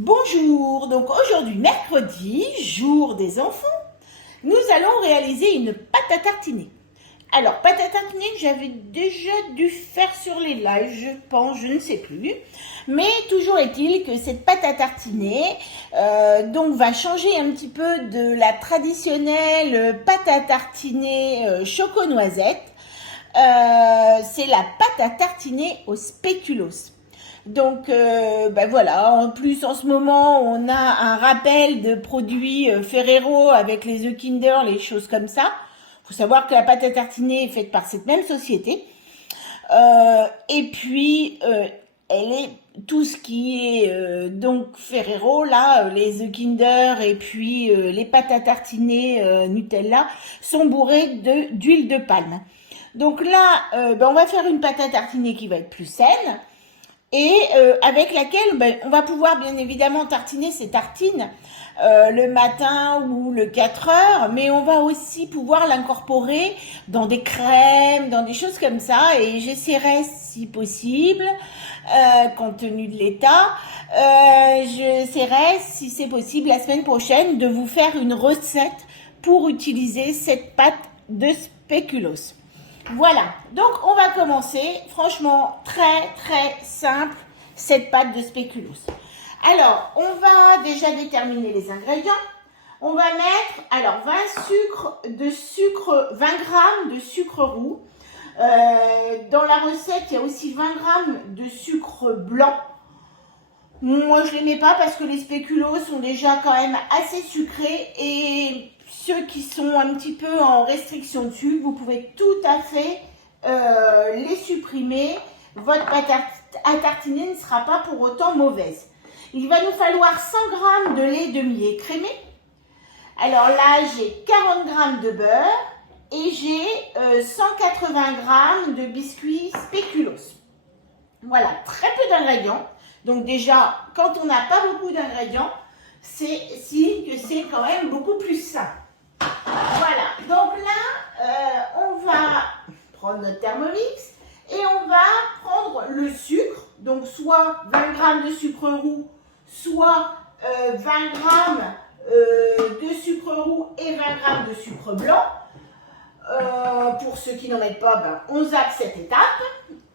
Bonjour, donc aujourd'hui mercredi, jour des enfants, nous allons réaliser une pâte à tartiner. Alors, pâte à tartiner, j'avais déjà dû faire sur les lives, je pense, je ne sais plus. Mais toujours est-il que cette pâte à tartiner donc va changer un petit peu de la traditionnelle pâte à tartiner choco-noisette. C'est la pâte à tartiner au spéculoos. Donc voilà, en plus en ce moment on a un rappel de produits Ferrero avec les œufs Kinder, les choses comme ça. Faut savoir que la pâte à tartiner est faite par cette même société. Et puis elle est tout ce qui est donc Ferrero là, les œufs Kinder et puis les pâtes à tartiner Nutella sont bourrées d'huile de palme. Donc là, on va faire une pâte à tartiner qui va être plus saine et avec laquelle on va pouvoir bien évidemment tartiner ces tartines le matin ou le 4 heures, mais on va aussi pouvoir l'incorporer dans des crèmes, dans des choses comme ça, et j'essaierai si possible, compte tenu de l'état, j'essaierai si c'est possible la semaine prochaine de vous faire une recette pour utiliser cette pâte de spéculoos. Voilà, donc on va commencer, franchement très très simple, cette pâte de spéculoos. Alors, on va déjà déterminer les ingrédients. On va mettre, 20 grammes de sucre roux. Dans la recette, il y a aussi 20 grammes de sucre blanc. Moi, je ne les mets pas parce que les spéculoos sont déjà quand même assez sucrés et ceux qui sont un petit peu en restriction dessus, vous pouvez tout à fait les supprimer. Votre pâte à tartiner ne sera pas pour autant mauvaise. Il va nous falloir 100 g de lait demi-écrémé. Alors là, j'ai 40 g de beurre et j'ai 180 g de biscuits spéculoos. Voilà, très peu d'ingrédients. Donc déjà, quand on n'a pas beaucoup d'ingrédients, c'est signe que c'est quand même beaucoup plus sain. Voilà, donc là, on va prendre notre Thermomix et on va prendre le sucre. Donc soit 20 g de sucre roux, soit 20 g de sucre roux et 20 g de sucre blanc. Pour ceux qui n'en mettent pas, on zappe cette étape.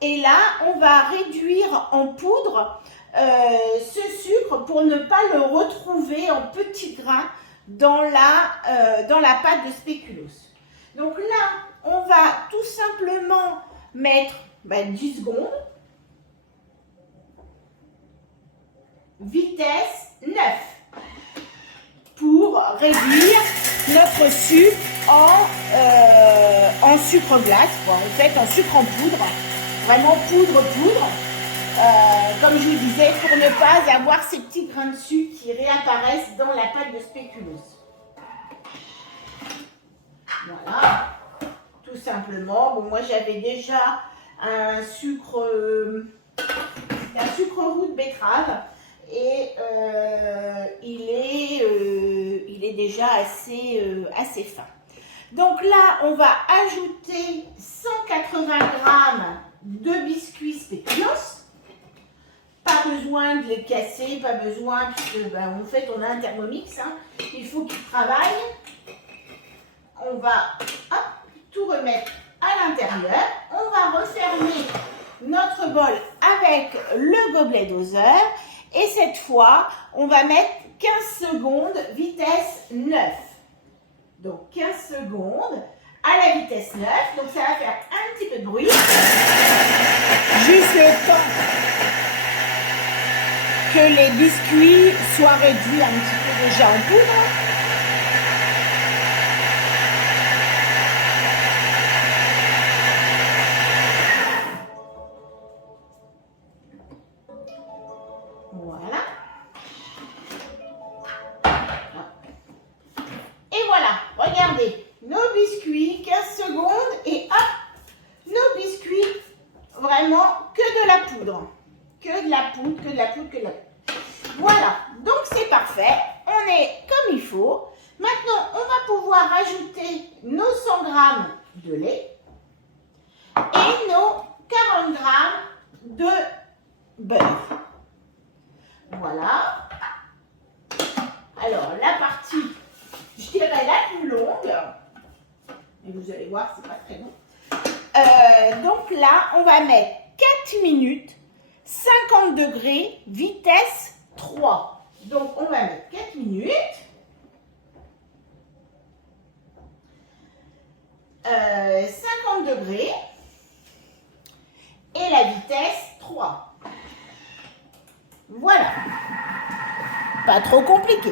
Et là, on va réduire en poudre ce sucre pour ne pas le retrouver en petits grains dans la pâte de spéculoos. Donc là, on va tout simplement mettre 10 secondes. Vitesse 9 pour réduire notre sucre en sucre glace, en fait en sucre en poudre, vraiment poudre. Comme je vous disais, pour ne pas avoir ces petits grains de sucre qui réapparaissent dans la pâte de spéculoos. Voilà, tout simplement. Bon, moi j'avais déjà un sucre roux de betterave et il est déjà assez fin. Donc là, on va ajouter 180 g de biscuits spéculoos. Pas besoin de les casser, pas besoin, puisque en fait on a un Thermomix, il faut qu'il travaille. On va tout remettre à l'intérieur. On va refermer notre bol avec le gobelet doseur. Et cette fois, on va mettre 15 secondes, vitesse 9. Donc 15 secondes à la vitesse 9. Donc ça va faire un petit peu de bruit. Juste le temps que les biscuits soient réduits un petit peu déjà en poudre. Voilà. Et voilà, regardez, nos biscuits, 15 secondes et hop, nos biscuits, vraiment que de la poudre. Que de la poudre. Voilà, donc c'est parfait, on est comme il faut. Maintenant, on va pouvoir ajouter nos 100 g de lait et nos 40 g de beurre. Voilà. Alors, la partie, je dirais la plus longue, et vous allez voir, c'est pas très long. Donc là, on va mettre 4 minutes, 50 degrés, vitesse 3. Donc, on va mettre 4 minutes. 50 degrés et la vitesse 3. Voilà. Pas trop compliqué.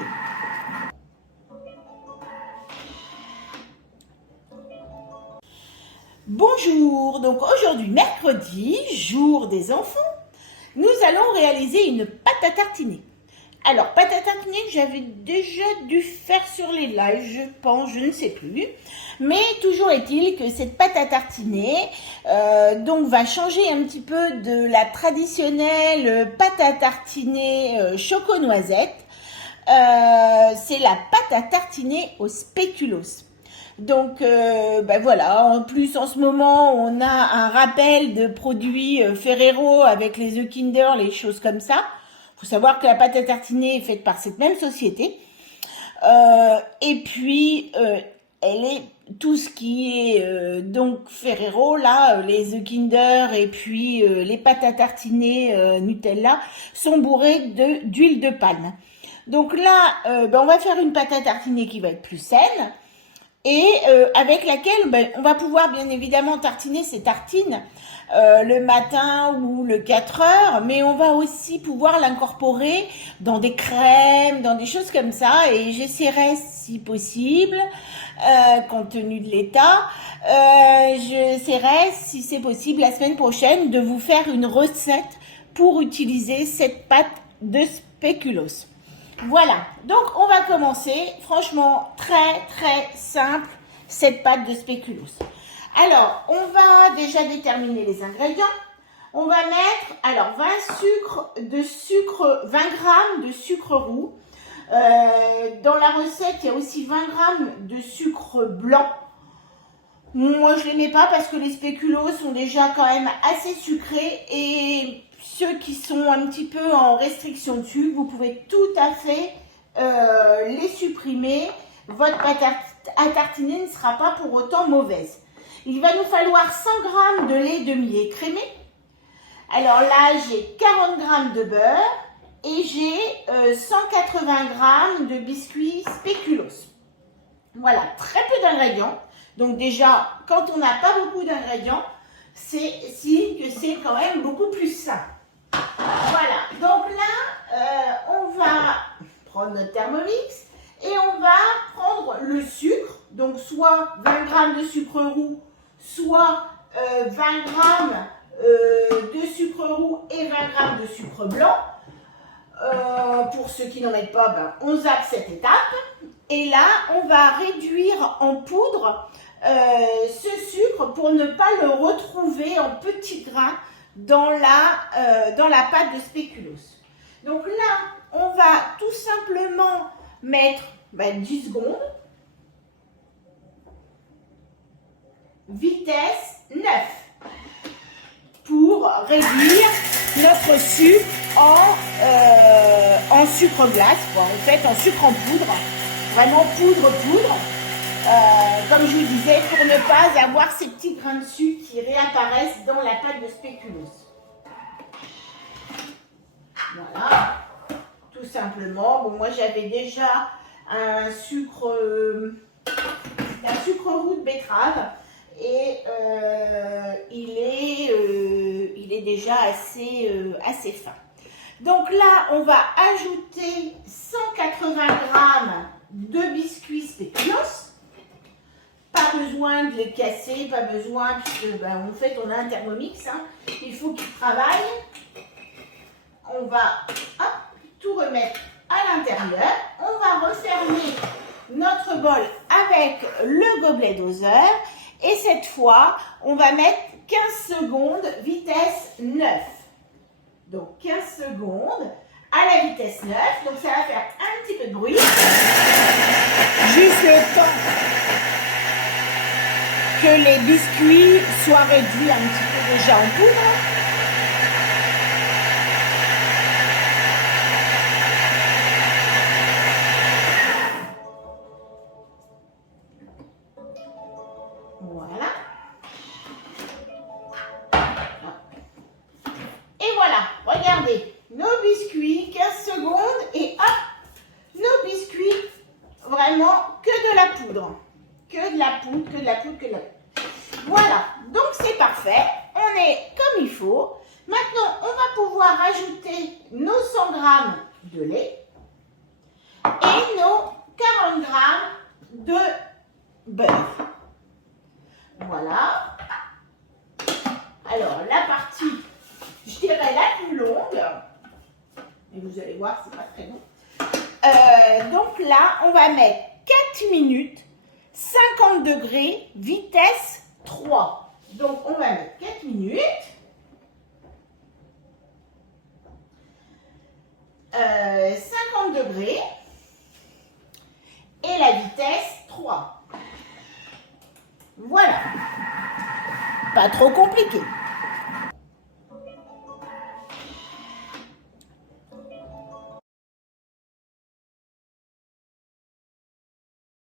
Bonjour, donc aujourd'hui mercredi, jour des enfants, nous allons réaliser une pâte à tartiner. Alors, pâte à tartiner, j'avais déjà dû faire sur les lives, je pense, je ne sais plus. Mais toujours est-il que cette pâte à tartiner donc va changer un petit peu de la traditionnelle pâte à tartiner choco-noisette. C'est la pâte à tartiner au spéculoos. Donc voilà, en plus en ce moment on a un rappel de produits Ferrero avec les œufs Kinder, les choses comme ça. Faut savoir que la pâte à tartiner est faite par cette même société. Et puis, elle est tout ce qui est donc Ferrero, là, les œufs Kinder et puis les pâtes à tartiner Nutella sont bourrées d'huile de palme. Donc là, on va faire une pâte à tartiner qui va être plus saine et avec laquelle on va pouvoir bien évidemment tartiner ces tartines le matin ou le 4 heures, mais on va aussi pouvoir l'incorporer dans des crèmes, dans des choses comme ça, et j'essaierai si possible, compte tenu de l'état, j'essaierai si c'est possible la semaine prochaine de vous faire une recette pour utiliser cette pâte de spéculoos. Voilà, donc on va commencer, franchement très très simple, cette pâte de spéculoos. Alors, on va déjà déterminer les ingrédients. On va mettre 20 grammes de sucre roux. Dans la recette, il y a aussi 20 grammes de sucre blanc. Moi, je ne les mets pas parce que les spéculoos sont déjà quand même assez sucrés et ceux qui sont un petit peu en restriction dessus, vous pouvez tout à fait les supprimer. Votre pâte à tartiner ne sera pas pour autant mauvaise. Il va nous falloir 100 g de lait demi-écrémé. Alors là, j'ai 40 g de beurre et j'ai 180 g de biscuits spéculoos. Voilà, très peu d'ingrédients. Donc déjà, quand on n'a pas beaucoup d'ingrédients, c'est signe que c'est quand même beaucoup plus sain. Voilà, donc là, on va prendre notre Thermomix et on va prendre le sucre. Donc soit 20 g de sucre roux, soit 20 g de sucre roux et 20 g de sucre blanc. Pour ceux qui n'en mettent pas, on zappe cette étape. Et là, on va réduire en poudre ce sucre pour ne pas le retrouver en petits grains dans la pâte de spéculoos. Donc là, on va tout simplement mettre 10 secondes. Vitesse 9 pour réduire notre sucre en sucre glace, en fait en sucre en poudre, vraiment poudre. Comme je vous disais, pour ne pas avoir ces petits grains de sucre qui réapparaissent dans la pâte de spéculoos. Voilà, tout simplement. Bon, moi j'avais déjà un sucre roux de betterave. Et il est déjà assez fin. Donc là, on va ajouter 180 g de biscuits spéculoos. Pas besoin de les casser, pas besoin, puisque en fait on a un Thermomix, il faut qu'il travaille. On va tout remettre à l'intérieur. On va refermer notre bol avec le gobelet doseur. Et cette fois, on va mettre 15 secondes, vitesse 9. Donc 15 secondes à la vitesse 9. Donc ça va faire un petit peu de bruit. Juste le temps que les biscuits soient réduits un petit peu déjà en poudre. de lait et nos 40 g de beurre. Voilà. Alors, la partie, je dirais la plus longue, et vous allez voir, c'est pas très long. Donc là, on va mettre 4 minutes, 50 degrés, vitesse 3. Donc, on va mettre 4 minutes. 50 degrés et la vitesse 3. Voilà. Pas trop compliqué.